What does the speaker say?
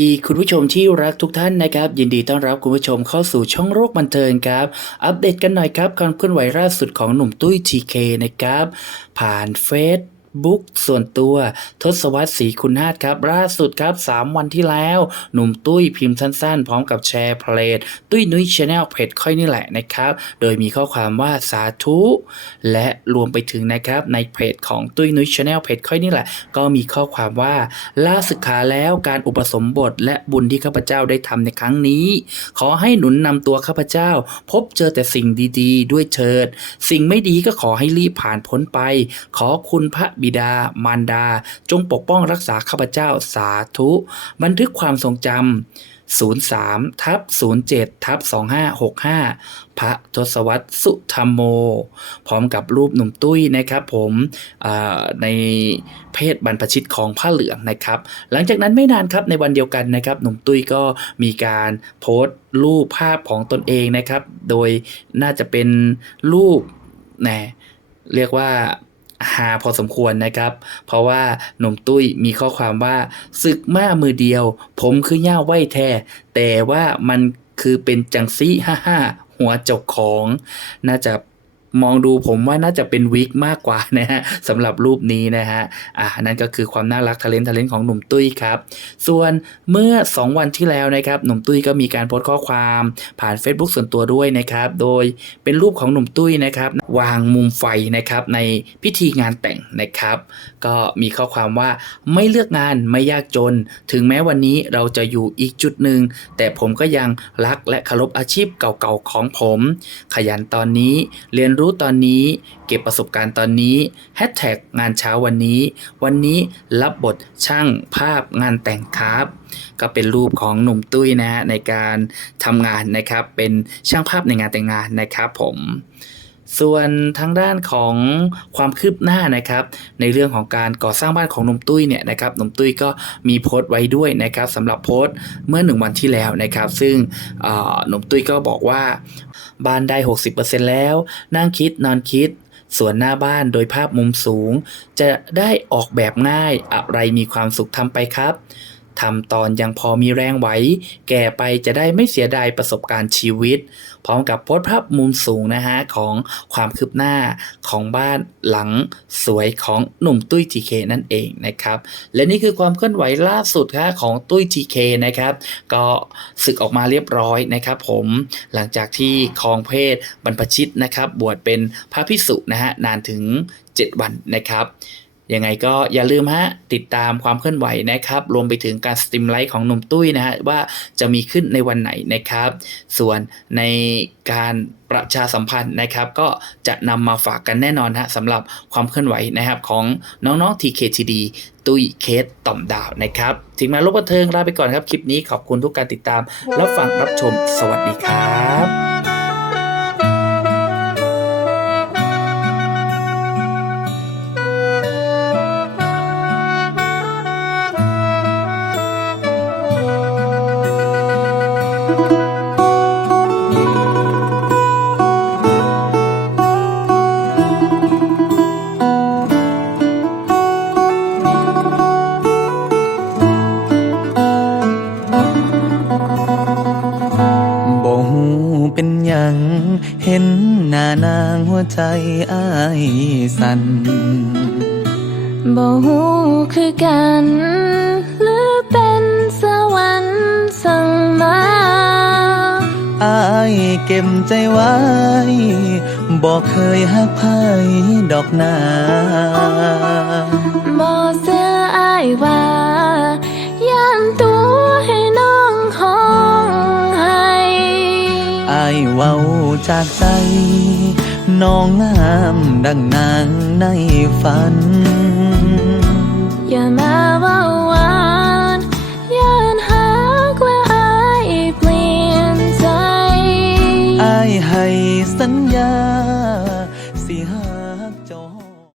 ดีคุณผู้ชมที่รักทุกท่านนะครับ ยินดีต้อนรับคุณผู้ชมเข้าสู่ช่องโรคบันเทิงครับ อัปเดตกันหน่อยครับการเคลื่อนไหวล่าสุดของหนุ่มตุ้ยทีเคนะครับ ผ่านเฟซ บุ๊กส่วนตัวทศวรรษศรีคุณนาถครับล่าสุดครับ 3 วันที่แล้ว หนุ่มตุ้ยพิมพ์สั้นๆ พร้อมกับแชร์เพลงตุ้ยนุ้ยชาแนลเพจค่อยนี่แหละนะครับ โดยมีข้อความว่าสาธุ และรวมไปถึงนะครับในเพจของตุ้ยนุ้ยชาแนลเพจค่อยนี่แหละ ก็มีข้อความว่าลาศึกขาแล้วการอุปสมบทและบุญที่ข้าพเจ้าได้ทำในครั้งนี้ ขอให้หนุนนำตัวข้าพเจ้า พบเจอแต่สิ่งดีๆ ด้วยเถิด สิ่งไม่ดีก็ขอให้รีบผ่านพ้นไป ขอคุณพระบิบิดา มารดา จงปกป้องรักษาข้าพเจ้าสาธุ บันทึกความทรงจำ03ทับ07ทับ2565 พระทศวรรษสุธรรมโม พร้อมกับรูปหนุ่มตุ้ยนะครับผมอ่าในเพศบรรพชิตของผ้าเหลืองนะครับ หลังจากนั้นไม่นานครับในวันเดียวกันนะครับ หนุ่มตุ้ยก็มีการโพสต์รูปภาพของตนเองนะครับ โดยน่าจะเป็นรูปนะเรียกว่า หาพอสมควรนะครับ เพราะว่าหนุ่มตุ้ยมีข้อความว่าศึกมามือเดียว ผมคือย่าไหวแท้แต่ว่ามันคือเป็นจังซี่ฮ่าฮ่าหัวจกของ น่าจะ มองดูผมว่าน่าจะเป็นวิกมากกว่านะฮะสำหรับรูปนี้นะฮะอ่านั่นก็คือความน่ารักทะเลนทะเลนของหนุ่มตุ้ยครับ ส่วนเมื่อ 2 วันที่แล้วนะครับหนุ่มตุ้ยก็มีการโพสต์ข้อความผ่าน Facebook ส่วนตัวด้วยนะครับ โดยเป็นรูปของหนุ่มตุ้ยนะครับ วางมุมไฟนะครับในพิธีงานแต่งนะครับ ก็มีข้อความว่าไม่เลือกงานไม่ยากจน ถึงแม้วันนี้เราจะอยู่อีกจุดหนึ่งแต่ผมก็ยังรักและเคารพอาชีพเก่าๆของผม ขยันตอนนี้เรียนรูู้้ตอนนี้ เก็บประสบการณ์ตอนนี้แฮชแท็กงานเช้าวันนี้ วันนี้รับบทช่างภาพงานแต่งครับ ก็เป็นรูปของหนุ่มตุ้ยนะฮะในการทำงานนะครับ เป็นช่างภาพในงานแต่งงานนะครับผม ส่วนทางด้านของความคืบหน้านะครับในเรื่องของการก่อสร้างบ้านของหนุ่มตุ้ยเนี่ยนะครับหนุ่มตุ้ยก็มีโพสต์ไว้ด้วยนะครับสำหรับโพสต์เมื่อหนึ่งวันที่แล้วนะครับ ซึ่งหนุ่มตุ้ยก็บอกว่าบ้านได้ 60%แล้ว นั่งคิดนอนคิดส่วนหน้าบ้านโดยภาพมุมสูง จะได้ออกแบบง่ายอะไรมีความสุขทำไปครับ ทำตอนยังพอมีแรงไหว แก่ไปจะได้ไม่เสียดายประสบการณ์ชีวิต พร้อมกับโพสต์ภาพมุมสูงนะฮะ ของความคืบหน้าของบ้านหลังสวยของหนุ่มตุ้ยทีเคนั่นเองนะครับ และนี่คือความเคลื่อนไหวล่าสุดครับของตุ้ยทีเคนะครับ ก็ศึกออกมาเรียบร้อยนะครับผมหลังจากที่ครองเพศบรรพชิตนะครับ บวชเป็นพระพิสุนะฮะนานถึง 7 วันนะครับ ยังไงก็อย่าลืมฮะติดตามความเคลื่อนไหวนะครับ รวมไปถึงการสตรีมไลท์ของหนุ่มตุ้ยนะฮะว่าจะมีขึ้นในวันไหนนะครับ ส่วนในการประชาสัมพันธ์นะครับ ก็จะนำมาฝากกันแน่นอนฮะสำหรับความเคลื่อนไหวนะครับของน้องๆ TKTD ตุ้ยเคสต่อมดาวนะครับถึงมาลบบันเทิงลาไปก่อนครับ คลิปนี้ขอบคุณทุกการติดตาม รับฟังรับชมสวัสดีครับ เป็นหยังเห็นหน้านางหัวใจอ้ายสั่นบ่ฮู้คือกัน หรือเป็นสวรรค์สั่งมา อ้ายเก็บใจไว้บ่เคยหักไผดอกนาบ่เสื้ออายว่าย่านตัวให้น้องของให้อ้ายเว้าจากใจ น้องงามดังนางในฝัน อย่ามาเว้า สัญญา